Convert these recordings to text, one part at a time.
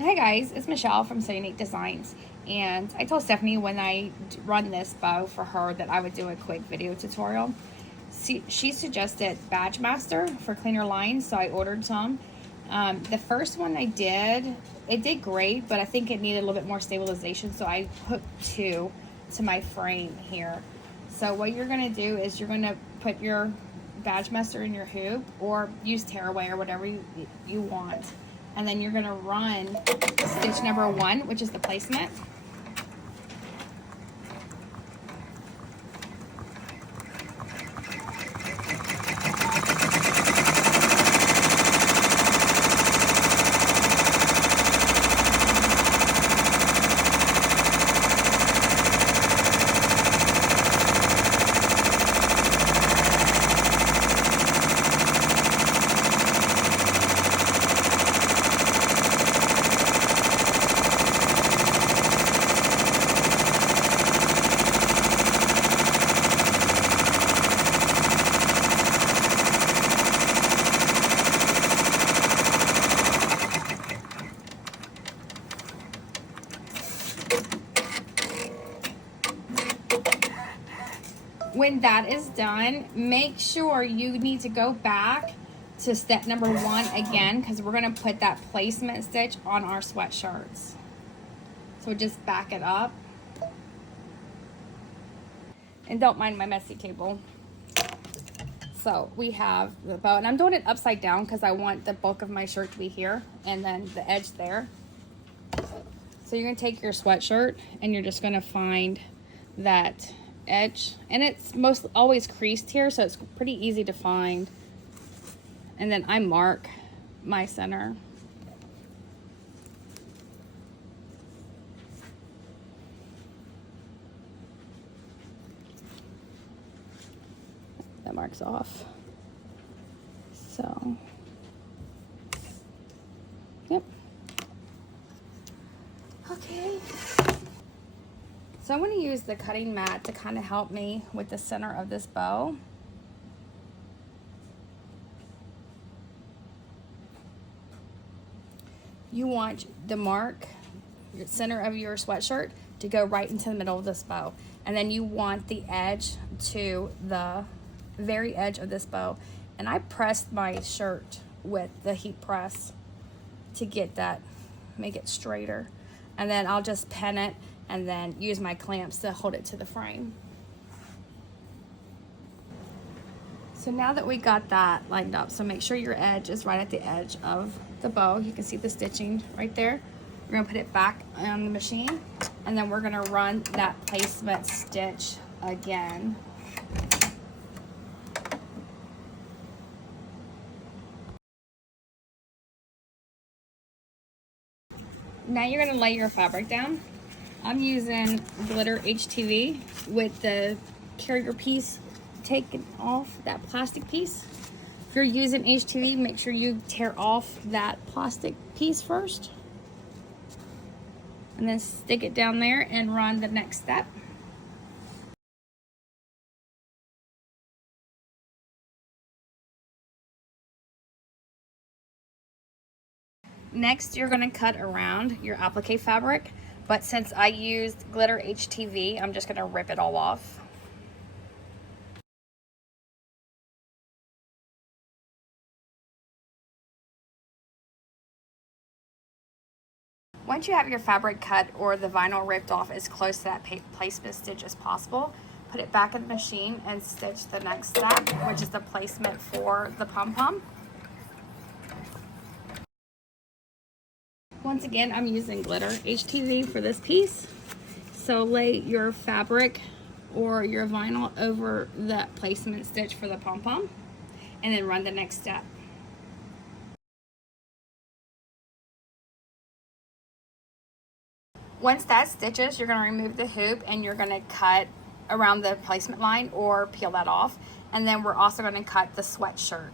Hi guys, it's Michelle from So Unique Designs, and I told Stephanie when I run this bow for her that I would do a quick video tutorial. She suggested Badgemaster for cleaner lines, so I ordered some. The first one I did, it did great, but I think it needed a little bit more stabilization, so I hooked 2 to my frame here. So what you're going to do is you're going to put your Badgemaster in your hoop, or use tearaway or whatever you want. And then you're going to run stitch number 1, which is the placement. When that is done, make sure you need to go back to step number 1 again, because we're going to put that placement stitch on our sweatshirts. So just back it up. And don't mind my messy table. So we have the bow, and I'm doing it upside down because I want the bulk of my shirt to be here and then the edge there. So you're going to take your sweatshirt and you're just going to find that edge, and it's most always creased here, so it's pretty easy to find. And then I mark my center. That marks off. So, yep. Okay. So I'm going to use the cutting mat to kind of help me with the center of this bow. You want the mark, your center of your sweatshirt, to go right into the middle of this bow. And then you want the edge to the very edge of this bow. And I pressed my shirt with the heat press to get that, make it straighter. And then I'll just pin it and then use my clamps to hold it to the frame. So now that we got that lined up, so make sure your edge is right at the edge of the bow. You can see the stitching right there. We're gonna put it back on the machine, and then we're gonna run that placement stitch again. Now you're gonna lay your fabric down. I'm using glitter HTV with the carrier piece taken off, that plastic piece. If you're using HTV, make sure you tear off that plastic piece first. And then stick it down there and run the next step. Next, you're gonna cut around your applique fabric, but since I used glitter HTV, I'm just gonna rip it all off. Once you have your fabric cut or the vinyl ripped off as close to that placement stitch as possible, put it back in the machine and stitch the next step, which is the placement for the pom-pom. Once again, I'm using glitter HTV for this piece. So lay your fabric or your vinyl over that placement stitch for the pom-pom, and then run the next step. Once that stitches, you're going to remove the hoop and you're going to cut around the placement line or peel that off. And then we're also going to cut the sweatshirt.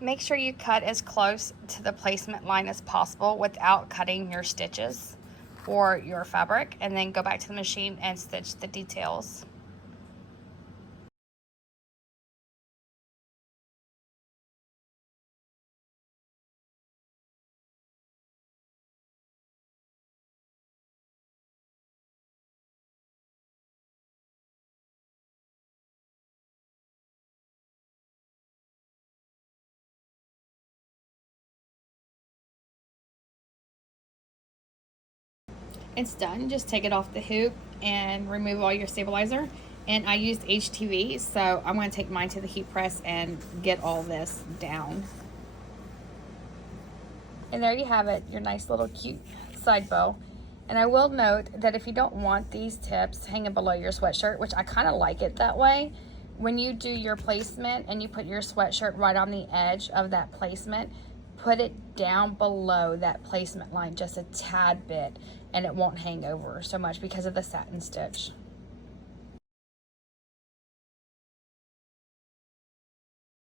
Make sure you cut as close to the placement line as possible without cutting your stitches. or your fabric, and then go back to the machine and stitch the details. It's done. Just take it off the hoop and remove all your stabilizer. And I used HTV, so I'm going to take mine to the heat press and get all this down. And there you have it, your nice little cute side bow. And I will note that if you don't want these tips hanging below your sweatshirt, which I kind of like it that way, when you do your placement and you put your sweatshirt right on the edge of that placement, put it down below that placement line just a tad bit, and it won't hang over so much because of the satin stitch.